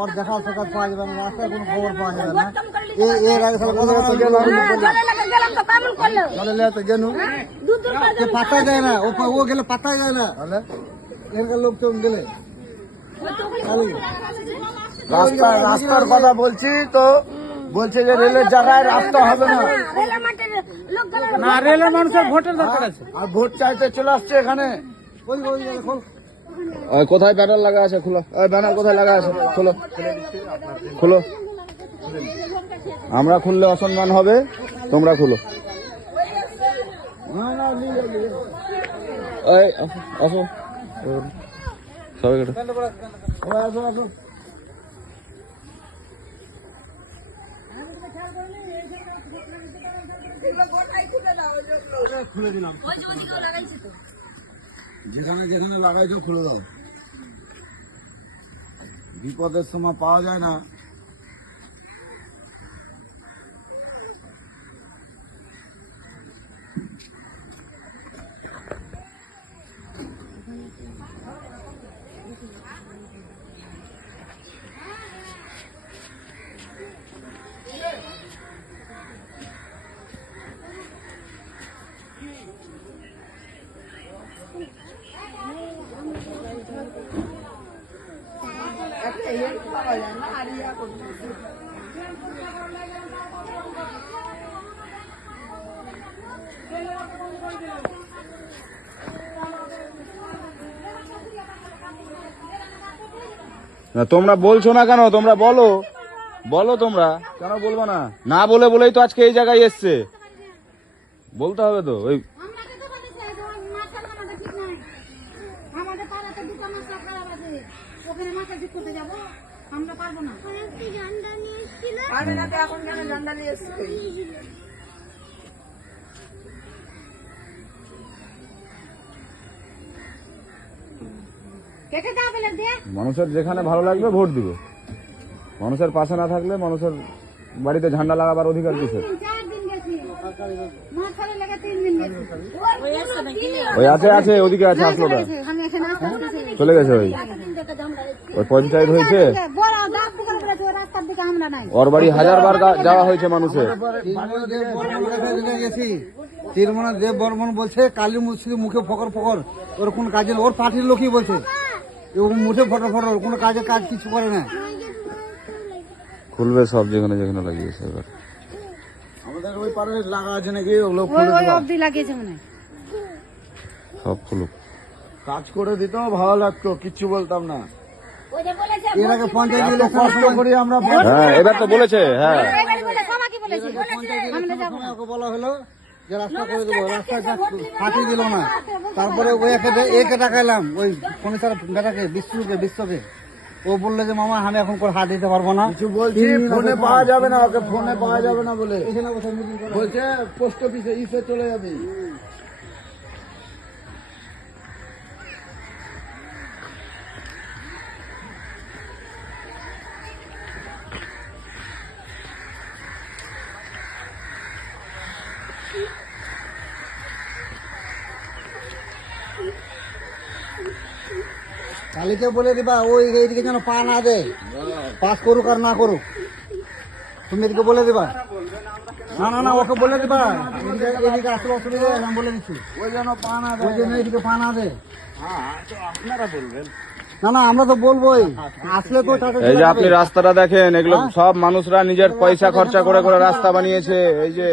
ওর দেখা সাক্ষাৎ পাওয়া যাবে না, রাস্তায় কোনো খবর পাওয়া যাবে না। এর আগে পাত্তা যায় না, ও গেলে পাত্তা যায় না, এখানকার লোক তো গেলে রাস্তার কথা বলছি তো, বলছে যে রেলের জায়গায় রাস্তা হবে না, না রেলের মানুষের ভোটের দরকার আছে, আর ভোট চাইতে চলে আসছে এখানে। কোথায় ব্যানার লাগা আছে? খুলো ব্যানার, কোথায় লাগা আছে? খুলো খুলো, আমরা খুললে অসম্মান হবে, তোমরা খুলো। আসো সবাই, আসো আসো। খুলে দিলাম, যেখানে যেখানে লাগাইছো খুলে দাও, বিপদের সময় পাওয়া যায় না। তোমরা বলছো না কেন? তোমরা বলো, বলো তোমরা কেন বলবো না? না বলে বলেই তো আজকে এই জায়গায় এসছে, বলতে হবে তো। ওই মানুষের যেখানে ভালো লাগবে ভোট দিবে, মানুষের পাশে না থাকলে মানুষের বাড়িতে ঝান্ডা লাগাবার অধিকার কিসের? ওই আছে আছে, ওদিকে আছে, আসলো না, চলে গেছে। ওই পঞ্চায়েত হয়েছে, ওর বাড়ি 1000 বার যাওয়া হয়েছে মানুষের। তিরমনা দেব বর্মন বলছে কালী মুর্শিদ মুখে ফকর ফকর, ওর কোন কাজে, ওর পার্টির লোকই বলছে মুখে ফটো ফটো, কোনো কাজে কাজ কিছু করে না। খুলবে সব, যেখানে যেখানে লাগিয়েছে। এবার আমাদের ওই পারে লাগা আছে নাকি, ওগুলো খুলে সব খুলুক। কাজ করে দিতেও ভালো লাগতো, কিচ্ছু বলতাম না। এর আগে পঞ্চায়েত কষ্ট করি আমরা, হ্যাঁ এবার তো বলেছে, হ্যাঁ ওকে বলা হলো যে রাস্তা করে দেবো, রাস্তা ফাঁকি দিল না। তারপরে ওই একে ডাকাইলাম, ওই ফোনেশ্বর বেটাকে, বিশ্বকে, ও বললো যে মামা আমি এখন করে হাত দিতে পারবো না, কিছু বলছি, ফোনে পাওয়া যাবে না, ওকে ফোনে পাওয়া যাবে না বলে বলছে পোস্ট অফিসে ইসে চলে যাবে। কালীকে বলে দিবা ওই এইদিকে যেন পা না দেয়, পাস করুক আর না করুক, তুমি এদিকে বলে দিবা। না না না, ওকে বলে দিবা এদিকে আসলে অসুবিধা, আমি বলে দিচ্ছি, ওই জন্য পা না ওই জন্য এদিকে পা না দেয়। আপনারা বলবেন, না না আমরা তো বলবোই, আসলে তো এই যে আপনি রাস্তাটা দেখেন, এগুলো সব মানুষরা নিজের পয়সা খরচা করে করে রাস্তা বানিয়েছে। এই যে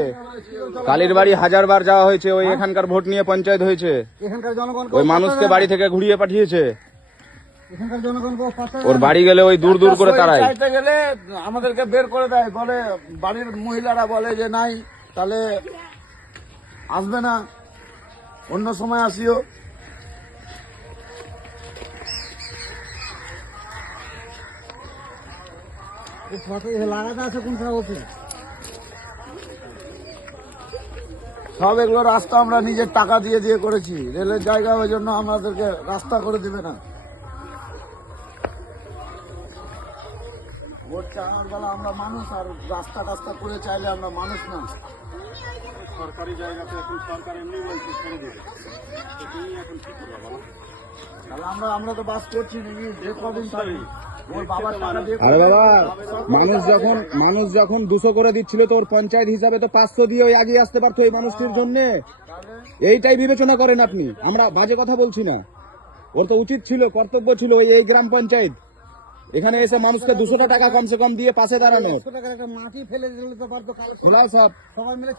কালীর বাড়ি 1000 বার যাওয়া হয়েছে, ওই এখানকার ভোট নিয়ে পঞ্চায়েত হয়েছে, এখানকার জনগণ ওই মানুষকে বাড়ি থেকে ঘুরিয়ে পাঠিয়েছে। এখানকার জনগণকে ওর বাড়ি গেলে ওই দূর দূর করে তারাই চাইতে গেলে আমাদেরকে বের করে দেয়, বলে বাড়ির মহিলারা বলে যে নাই, তাহলে আসবে না, অন্য সময় আসিও। লাগাতে আছে কোন সময় বলছে, সব এগুলো রাস্তা আমরা নিজের টাকা দিয়ে দিয়ে করেছি, রেলের জায়গা, ওই জন্য আমাদেরকে রাস্তা করে দিবে না। ভোট চাওয়ার বেলা আমরা মানুষ, আর রাস্তা টাস্তা করে চাইলে আমরা মানুষ না। সরকারি জায়গাতে এখন সরকার এমনি বলছে ছেড়ে দিবে, তুমি এখন কি করবে বলো? তাহলে আমরা তো বাস করছি নাকি, যে কদিন থাকি ওর বাবার টাকা দিয়ে আরে বাবা, মানুষ যখন 200 করে দিচ্ছিল তো ওর পঞ্চায়েত হিসাবে তো 500 দিয়ে ওই এগিয়ে আসতে পারতো এই মানুষটির জন্য। এইটাই বিবেচনা করেন আপনি, আমরা বাজে কথা বলছি না। ওর তো উচিত ছিল, কর্তব্য ছিল এই গ্রাম পঞ্চায়েত এখানে এসে মানুষকে 200 টাকা কমসে কম দিয়ে পাশে দাঁড়ানো। 100 টাকার একটা মাটি ফেলে দিলে তো পারতো, কাল সব সবাই মিলে